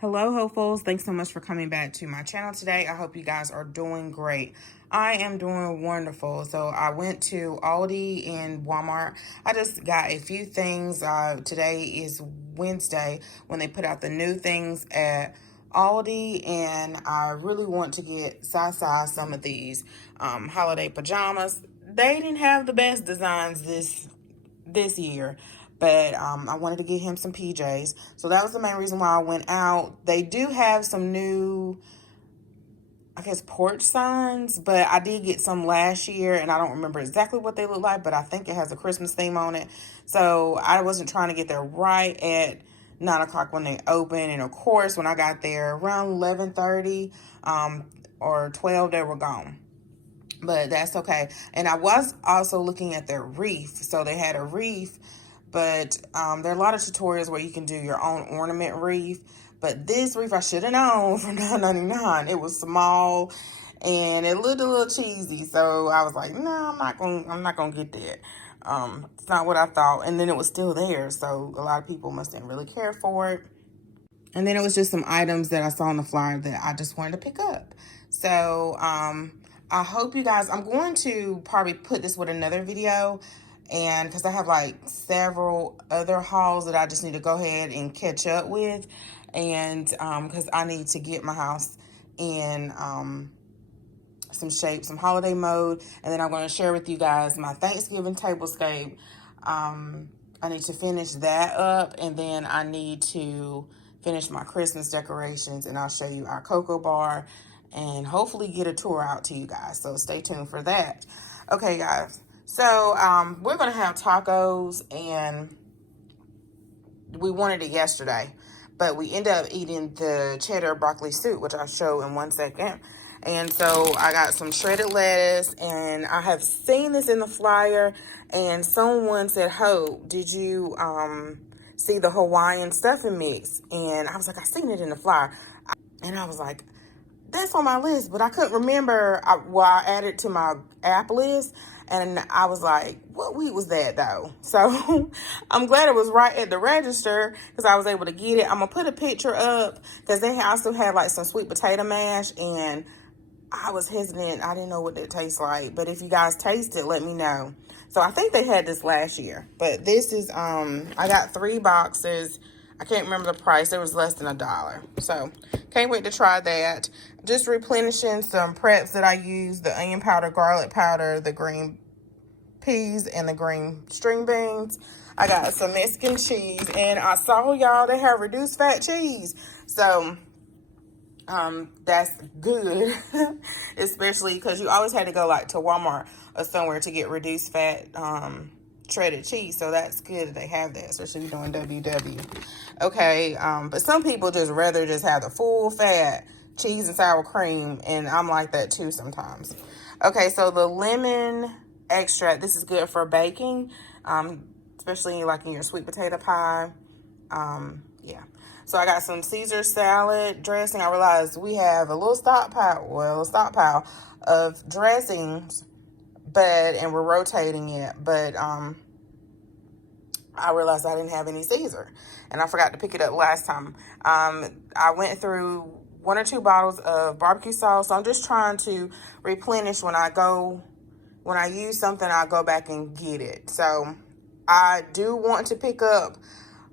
Hello, hopefuls. Thanks so much for coming back to my channel today. I hope you guys are doing great. I am doing wonderful. So I went to Aldi and Walmart. I just got a few things. Today is Wednesday when they put out the new things at Aldi, and I really want to get Sasa some of these holiday pajamas. They didn't have the best designs this year, but I wanted to get him some PJs. So that was the main reason why I went out. They do have some new, I guess, porch signs, but I did get some last year and I don't remember exactly what they look like, but I think it has a Christmas theme on it. So I wasn't trying to get there right at 9 o'clock when they open. And of course, when I got there around 11:30 or 12, they were gone. But that's okay. And I was also looking at their wreath. So they had a wreath, but there are a lot of tutorials where you can do your own ornament wreath. But this wreath I should have known for $9.99. It was small and it looked a little cheesy. So I was like, no, I'm not gonna get that. It's not what I thought. And then it was still there. So a lot of people must didn't really care for it. And then it was just some items that I saw on the flyer that I just wanted to pick up. So I hope you guys, I'm going to probably put this with another video, and because I have like several other hauls that I just need to go ahead and catch up with, and because I need to get my house in some shape, some holiday mode. And then I'm going to share with you guys my Thanksgiving tablescape. I need to finish that up, and then I need to finish my Christmas decorations, and I'll show you our cocoa bar and hopefully get a tour out to you guys. So stay tuned for that. Okay, guys. So we're going to have tacos, and we wanted it yesterday, but we ended up eating the cheddar broccoli soup, which I'll show in 1 second. And so I got some shredded lettuce, and I have seen this in the flyer, and someone said, Hope, did you see the Hawaiian stuffing mix? And I was like, I seen it in the flyer. And I was like, that's on my list, but I couldn't remember. I added to my app list, and I was like, what week was that though? So I'm glad it was right at the register because I was able to get it. I'm gonna put a picture up because they also had like some sweet potato mash, and I was hesitant. I didn't know what it tastes like, but if you guys taste it, let me know. So I think they had this last year, but this is, I got 3 boxes. I can't remember the price. It was less than $1. So can't wait to try that. Just replenishing some preps that I use, the onion powder, garlic powder, the green peas, and the green string beans. I got some Mexican cheese, and I saw y'all, they have reduced fat cheese. So that's good, especially because you always had to go like to Walmart or somewhere to get reduced fat shredded cheese. So that's good that they have that, especially doing WW. Okay, but some people just rather just have the full fat cheese and sour cream, and I'm like that too sometimes. Okay, so the lemon extract, this is good for baking, especially like in your sweet potato pie. Yeah. So I got some Caesar salad dressing. I realized we have a little stockpile of dressings, and we're rotating it, but I realized I didn't have any Caesar, and I forgot to pick it up last time. I went through 1 or 2 bottles of barbecue sauce. So I'm just trying to replenish when I use something, I'll go back and get it. So I do want to pick up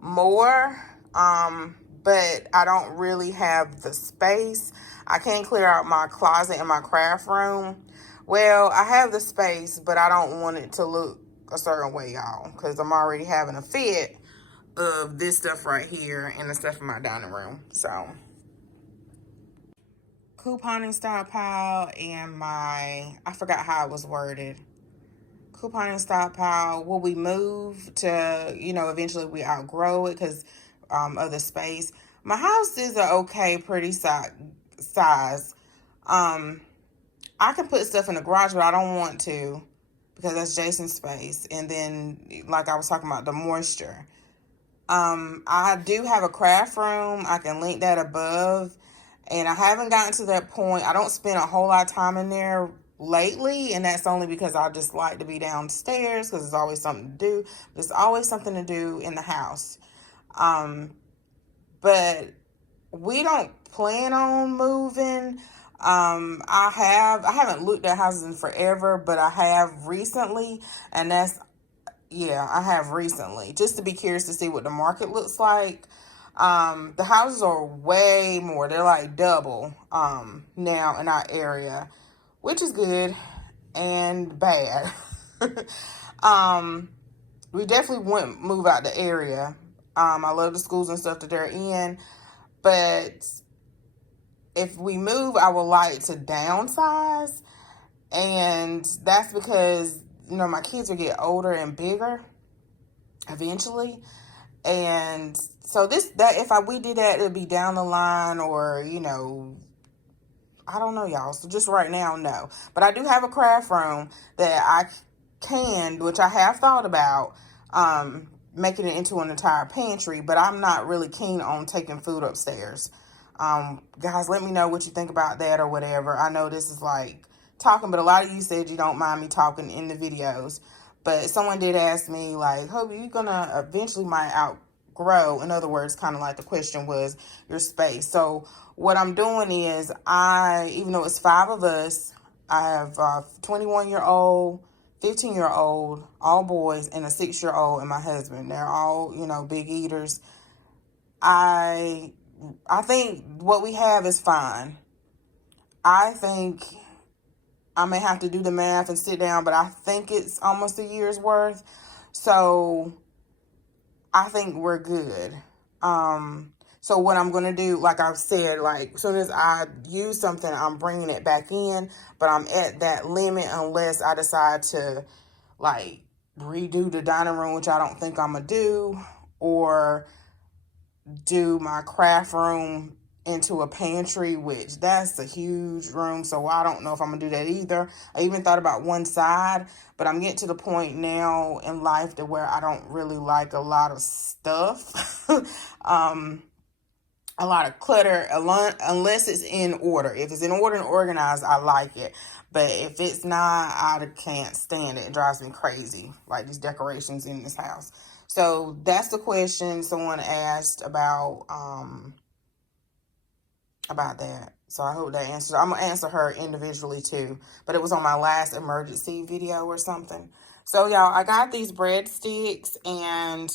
more, but I don't really have the space. I can't clear out my closet and my craft room. Well, I have the space, but I don't want it to look a certain way, y'all, because I'm already having a fit of this stuff right here and the stuff in my dining room. So couponing stockpile and I forgot how it was worded. Couponing stockpile, will we move to, eventually we outgrow it because of the space. My house is a okay, pretty size. I can put stuff in the garage, but I don't want to because that's Jason's space. And then, like I was talking about, the moisture. I do have a craft room. I can link that above. And I haven't gotten to that point. I don't spend a whole lot of time in there lately, and that's only because I just like to be downstairs because there's always something to do. There's always something to do in the house. But we don't plan on moving. I haven't looked at houses in forever, but I have recently, and yeah, I have recently, just to be curious to see what the market looks like. The houses are way more. They're like double now in our area, which is good and bad. We definitely wouldn't move out the area. I love the schools and stuff that they're in, but if we move, I would like to downsize, and that's because, you know, my kids will get older and bigger eventually. And so we did that, it'd be down the line, or, you know, I don't know, y'all. So just right now, no. But I do have a craft room that I can, which I have thought about, making it into an entire pantry, but I'm not really keen on taking food upstairs. Guys, let me know what you think about that or whatever. I know this is like talking, but a lot of you said you don't mind me talking in the videos. But someone did ask me, like, Hope, you gonna eventually might outgrow? In other words, kind of like the question was your space. So what I'm doing is, even though it's 5 of us, I have a 21-year-old, 15-year-old, all boys, and a 6-year-old, and my husband. They're all, you know, big eaters. I think what we have is fine. I think I may have to do the math and sit down, but I think it's almost a year's worth. So I think we're good. So what I'm going to do, like I've said, like as soon as I use something, I'm bringing it back in, but I'm at that limit unless I decide to like redo the dining room, which I don't think I'm going to do, or do my craft room into a pantry, which that's a huge room, so I don't know if I'm gonna do that either. I even thought about one side, but I'm getting to the point now in life to where I don't really like a lot of stuff. A lot of clutter, unless it's in order. If it's in order and organized, I like it. But if it's not, I can't stand it. It drives me crazy, like these decorations in this house. So that's the question someone asked about that. So I hope that answers. I'm going to answer her individually too. But it was on my last emergency video or something. So y'all, I got these breadsticks, and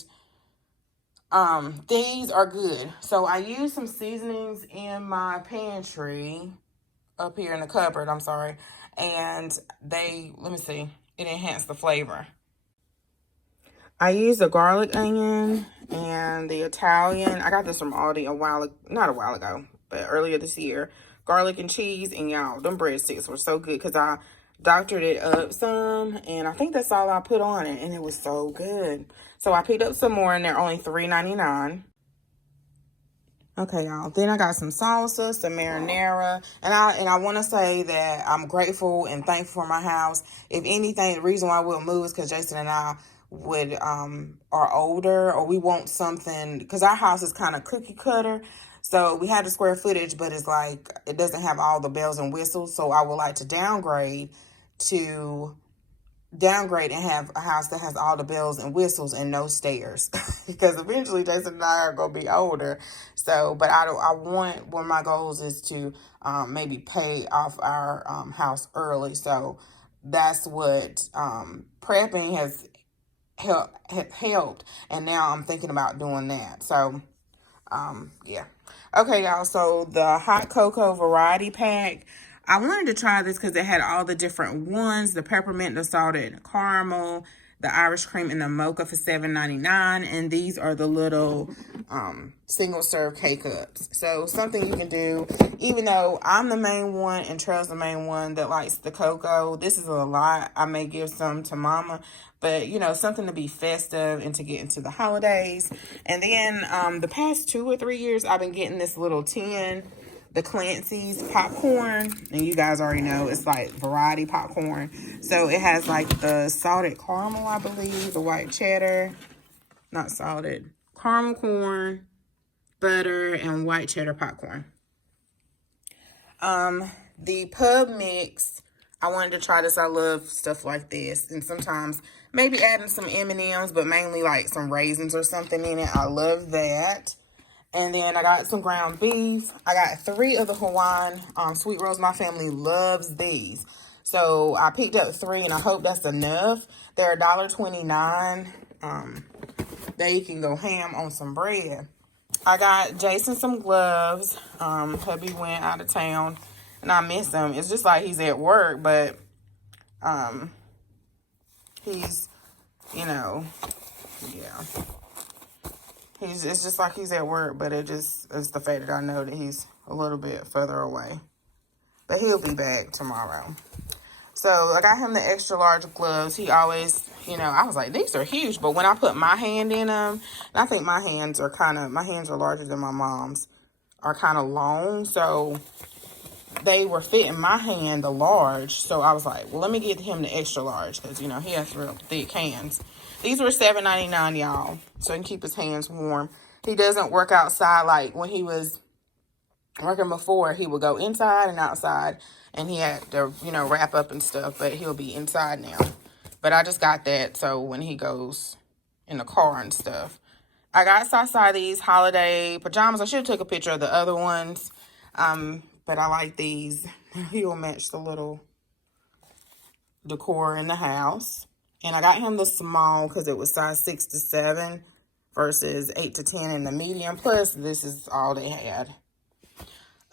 these are good. So I used some seasonings in my pantry up here in the cupboard, I'm sorry. And let me see, it enhanced the flavor. I used the garlic onion and the Italian. I got this from Aldi not a while ago, but earlier this year. Garlic and cheese, and y'all, them breadsticks were so good because I doctored it up some, and I think that's all I put on it, and it was so good. So I picked up some more, and they're only $3.99. Okay, y'all. Then I got some salsa, some marinara, and I want to say that I'm grateful and thankful for my house. If anything, the reason why we'll move is because Jason and I are older, or we want something, because our house is kind of cookie cutter. So we had the square footage, but it's like it doesn't have all the bells and whistles. So I would like to downgrade and have a house that has all the bells and whistles and no stairs, because eventually Jason and I are gonna be older. So, but one of my goals is to maybe pay off our house early. So that's what prepping has helped, and now I'm thinking about doing that. So yeah. Okay, y'all, so the hot cocoa variety pack, I wanted to try this because it had all the different ones: the peppermint, the salted caramel, the Irish cream, and the mocha for $7.99. And these are the little single serve K-cups. So something you can do, even though I'm the main one and Trell's the main one that likes the cocoa. This is a lot. I may give some to Mama, but you know, something to be festive and to get into the holidays. And then the past 2 or 3 years, I've been getting this little tin, the Clancy's popcorn, and you guys already know it's like variety popcorn. So it has like the salted caramel, I believe, the white cheddar, not salted, caramel corn, butter, and white cheddar popcorn. The pub mix, I wanted to try this. I love stuff like this, and sometimes maybe adding some M&Ms, but mainly like some raisins or something in it. I love that. And then I got some ground beef. I got 3 of the Hawaiian sweet rolls. My family loves these. So I picked up 3 and I hope that's enough. They're $1.29. They can go ham on some bread. I got Jason some gloves. Hubby went out of town and I miss him. It's just like he's at work, but he's, you know, yeah. It's just like he's at work, but it's the fact that I know that he's a little bit further away. But he'll be back tomorrow. So I got him the extra large gloves. He always, you know, I was like, these are huge. But when I put my hand in them, and I think my hands are larger than my mom's, are kind of long. So they were fitting my hand, the large. So I was like, well, let me get him the extra large because, you know, he has real thick hands. These were $7.99, y'all, so he can keep his hands warm. He doesn't work outside like when he was working before. He would go inside and outside, and he had to, you know, wrap up and stuff, but he'll be inside now. But I just got that so when he goes in the car and stuff. I got Sasai these holiday pajamas. I should have took a picture of the other ones, but I like these. He'll match the little decor in the house. And I got him the small because it was size 6 to 7 versus 8 to 10 in the medium. Plus, this is all they had.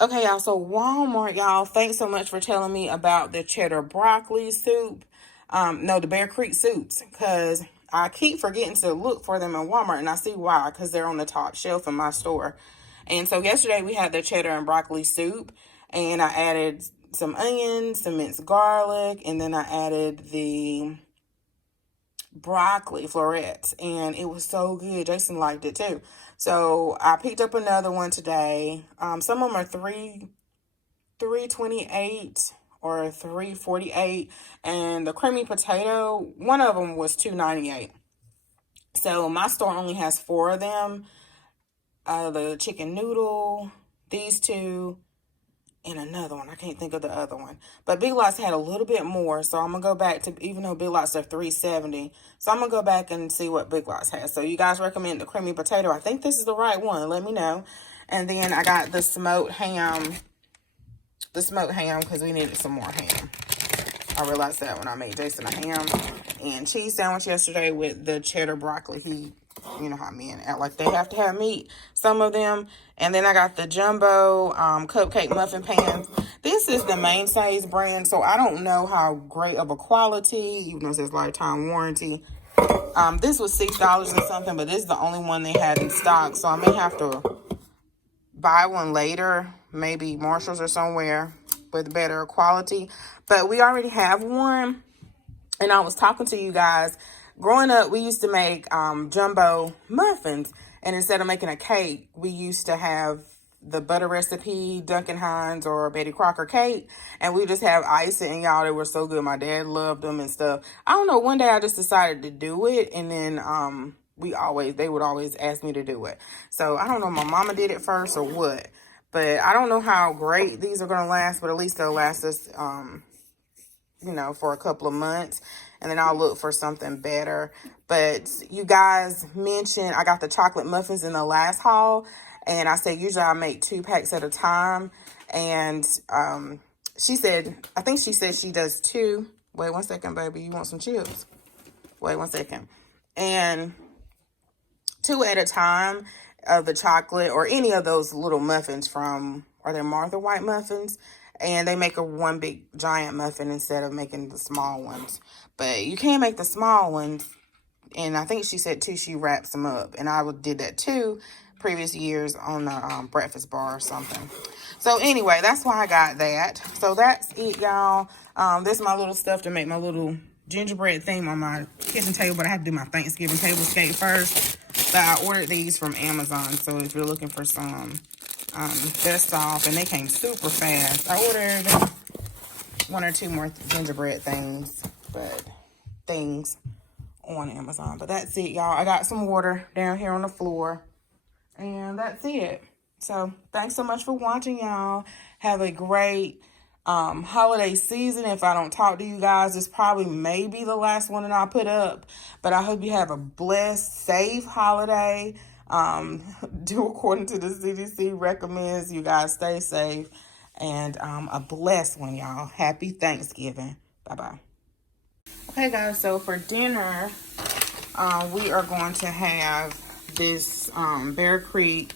Okay, y'all. So Walmart, y'all, thanks so much for telling me about the cheddar broccoli soup. No, the BearCreek soups. Because I keep forgetting to look for them in Walmart. And I see why. Because they're on the top shelf in my store. And so yesterday we had the cheddar and broccoli soup. And I added some onions, some minced garlic. And then I added the broccoli florets, and it was so good. Jason liked it too. So I picked up another one today. Some of them are $3.28 or $3.48, and the creamy potato, one of them was $2.98. So my store only has 4 of them. The chicken noodle, these 2, and another one. I can't think of the other one. But Big Lots had a little bit more. So I'm going to go back to, even though Big Lots are $3.70. So I'm going to go back and see what Big Lots has. So you guys recommend the creamy potato. I think this is the right one. Let me know. And then I got the smoked ham. The smoked ham because we needed some more ham. I realized that when I made Jason a ham and cheese sandwich yesterday with the cheddar broccoli. You know how men act like they have to have meat, some of them. And then I got the jumbo cupcake muffin pans. This is the Mainstays brand, so I don't know how great of a quality, even though it says lifetime warranty. This was $6 and something, but this is the only one they had in stock, so I may have to buy one later, maybe Marshall's or somewhere with better quality. But we already have one, and I was talking to you guys. Growing up, we used to make jumbo muffins, and instead of making a cake, we used to have the butter recipe, Duncan Hines or Betty Crocker cake, and we just have icing, and y'all, they were so good. My dad loved them and stuff. I don't know, one day I just decided to do it, and then they would always ask me to do it. So I don't know if my mama did it first or what, but I don't know how great these are going to last, but at least they'll last us, you know, for a couple of months. And then I'll look for something better. But you guys mentioned I got the chocolate muffins in the last haul. And I said usually I make 2 packs at a time. And she said, I think she said she does 2. Wait 1 second, baby. You want some chips? Wait 1 second. And 2 at a time of the chocolate or any of those little muffins from, are they Martha White muffins? And they make a 1 big giant muffin instead of making the small ones. But you can make the small ones. And I think she said, too, she wraps them up. And I did that, too, previous years on the breakfast bar or something. So, anyway, that's why I got that. So, that's it, y'all. This is my little stuff to make my little gingerbread theme on my kitchen table. But I have to do my Thanksgiving table scape first. But I ordered these from Amazon. So, if you're looking for some dust off, and they came super fast. I ordered 1 or 2 more gingerbread things on Amazon. But that's it, y'all. I got some water down here on the floor, and that's it. So thanks so much for watching, y'all. Have a great holiday season. If I don't talk to you guys, this probably maybe the last one that I'll put up, but I hope you have a blessed, safe holiday. do according to the CDC recommends. You guys stay safe, and a blessed one, y'all. Happy Thanksgiving. Bye-bye. Okay, guys, so for dinner, we are going to have this BearCreek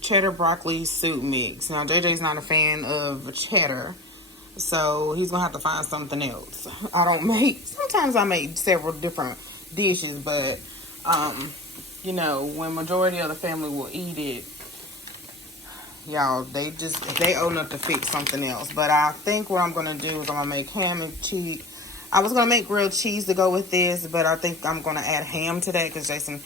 cheddar broccoli soup mix. Now, JJ's not a fan of cheddar, so he's gonna have to find something else. Sometimes I make several different dishes, but you know, when majority of the family will eat it, y'all, they owe enough to fix something else. But I think what I'm gonna do is I'm gonna make ham and cheese. I was gonna make grilled cheese to go with this, but I think I'm gonna add ham today because Jason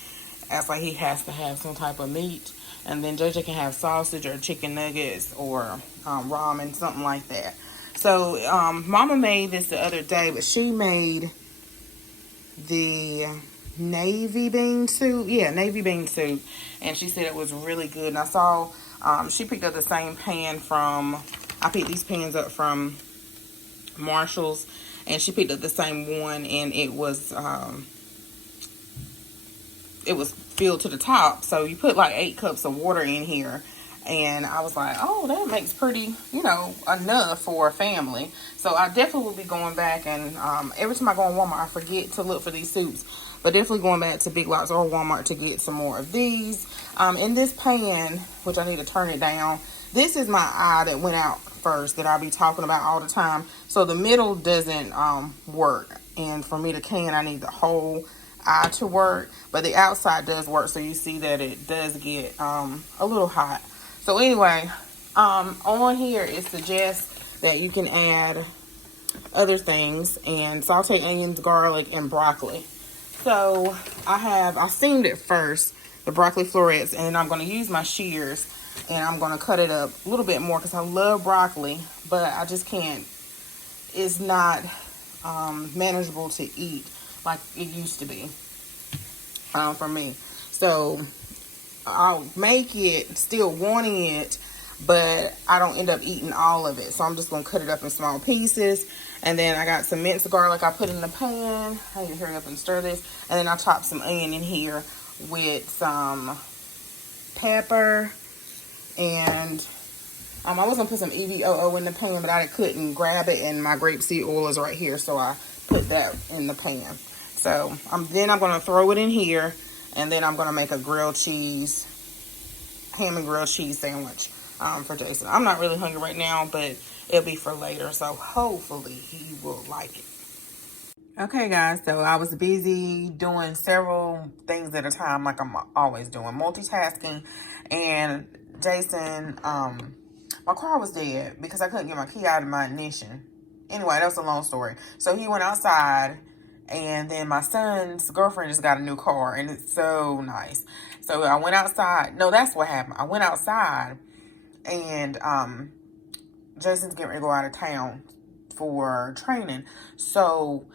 acts like he has to have some type of meat. And then JJ can have sausage or chicken nuggets or ramen, something like that. So Mama made this the other day, but she made the navy bean soup. Yeah, navy bean soup. And she said it was really good. And I saw she picked up the same pan I picked these pans up from Marshall's. And she picked up the same one, and it was filled to the top. So you put like 8 cups of water in here. And I was like, oh, that makes pretty, you know, enough for a family. So I definitely will be going back, and every time I go in Walmart, I forget to look for these soups. But definitely going back to Big Lots or Walmart to get some more of these. In this pan, which I need to turn it down, this is my eye that went out first that I'll be talking about all the time. So the middle doesn't work. And for me to can, I need the whole eye to work. But the outside does work. So you see that it does get a little hot. So anyway, on here it suggests that you can add other things and saute onions, garlic, and broccoli. So I steamed it first, the broccoli florets, and I'm going to use my shears and I'm going to cut it up a little bit more because I love broccoli, but I just can't. It's not manageable to eat like it used to be for me. So I'll make it still wanting it, but I don't end up eating all of it. So I'm just going to cut it up in small pieces. And then I got some minced garlic I put in the pan. I need to hurry up and stir this. And then I chopped some onion in here with some pepper. And I was going to put some EVOO in the pan, but I couldn't grab it. And my grapeseed oil is right here, so I put that in the pan. So then I'm going to throw it in here. And then I'm going to make a ham and grilled cheese sandwich for Jason. I'm not really hungry right now, but it'll be for later. So hopefully he will like it. Okay, guys. So I was busy doing several things at a time like I'm always doing. Multitasking. And Jason, my car was dead because I couldn't get my key out of my ignition. Anyway, that's a long story. So he went outside. And then my son's girlfriend just got a new car, and it's so nice. So I went outside. No, that's what happened. I went outside, and Jason's getting ready to go out of town for training. So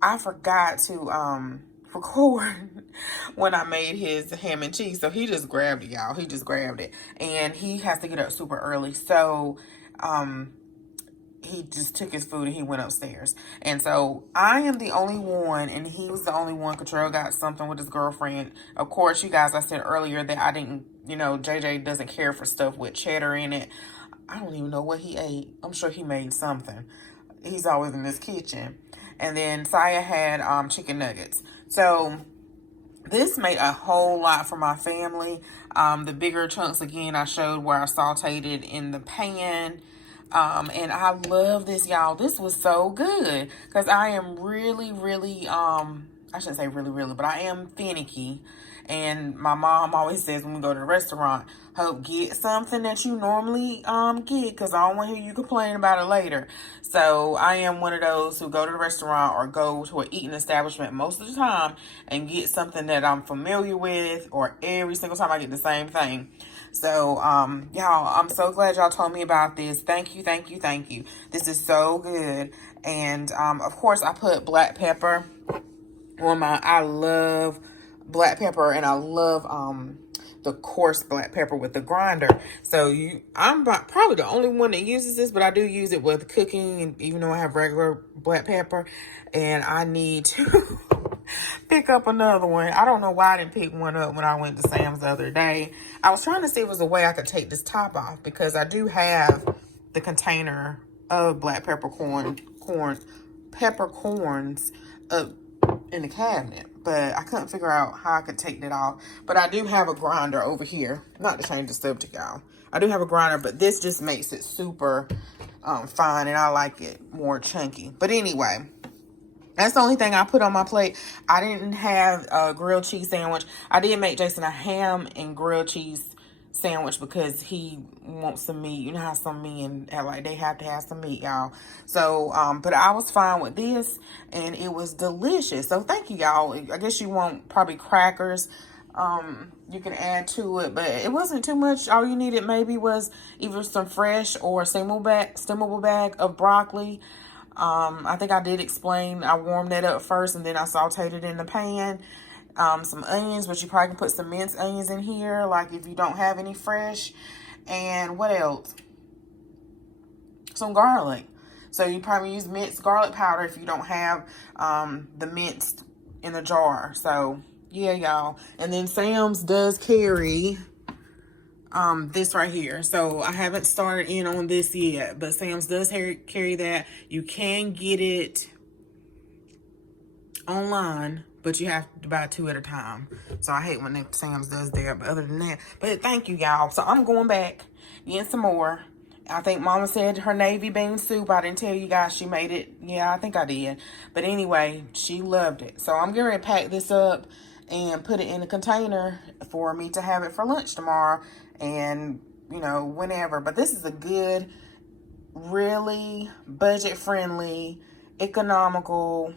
I forgot to record when I made his ham and cheese. So he just grabbed it, y'all. He just grabbed it. And he has to get up super early. So he just took his food and he went upstairs. And so I am the only one, and he was the only one. Cottrell got something with his girlfriend. Of course, you guys, I said earlier that I didn't, you know, JJ doesn't care for stuff with cheddar in it. I don't even know what he ate. I'm sure he made something. He's always in this kitchen. And then Saya had chicken nuggets. So this made a whole lot for my family. The bigger chunks, again, I showed where I sauteed it in the pan. And I love this, y'all. This was so good because I am really, I shouldn't say really, but I am finicky. And my mom always says when we go to the restaurant, Hope, get something that you normally get because I don't want to hear you complain about it later. So I am one of those who go to the restaurant or go to an eating establishment most of the time and get something that I'm familiar with, or every single time I get the same thing. So, y'all, I'm so glad y'all told me about this. Thank you. This is so good. And, of course, I put black pepper on I love black pepper, and I love, the coarse black pepper with the grinder. So I'm probably the only one that uses this, but I do use it with cooking, and even though I have regular black pepper, and I need to pick up another one. I don't know why I didn't pick one up when I went to Sam's the other day. I was trying to see if there was a way I could take this top off, because I do have the container of black peppercorns up in the cabinet, but I couldn't figure out how I could take that off. But I do have a grinder over here. Not to change the subject, y'all. I do have a grinder, but this just makes it super fine, and I like it more chunky. But anyway, that's the only thing I put on my plate. I didn't have a grilled cheese sandwich. I did make Jason a ham and grilled cheese sandwich because he wants some meat. You know how some men, like, they have to have some meat, y'all. So, but I was fine with this, and it was delicious. So thank you, y'all. I guess you want probably crackers. You can add to it, but it wasn't too much. All you needed maybe was either some fresh or steamable bag of broccoli. I think I did explain, I warmed that up first and then I sauteed it in the pan. Some onions, but you probably can put some minced onions in here, like if you don't have any fresh. And what else? Some garlic. So you probably use minced garlic powder if you don't have the minced in a jar. So yeah, y'all. And then Sam's does carry this right here. So I haven't started in on this yet, but Sam's does carry that. You can get it online, but you have to buy 2 at a time. So I hate when Sam's does that, but other than that, but thank you, y'all. So I'm going back, getting some more. I think Mama said her navy bean soup. I didn't tell you guys she made it. Yeah, I think I did. But anyway, she loved it. So I'm getting ready to pack this up and put it in a container for me to have it for lunch tomorrow, and you know, whenever. But this is a good, really budget friendly, economical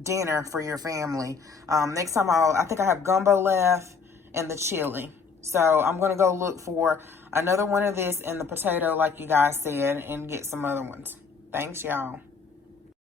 dinner for your family. Next time I think I have gumbo left and the chili, so I'm gonna go look for another one of this and the potato like you guys said, and get some other ones. Thanks, y'all.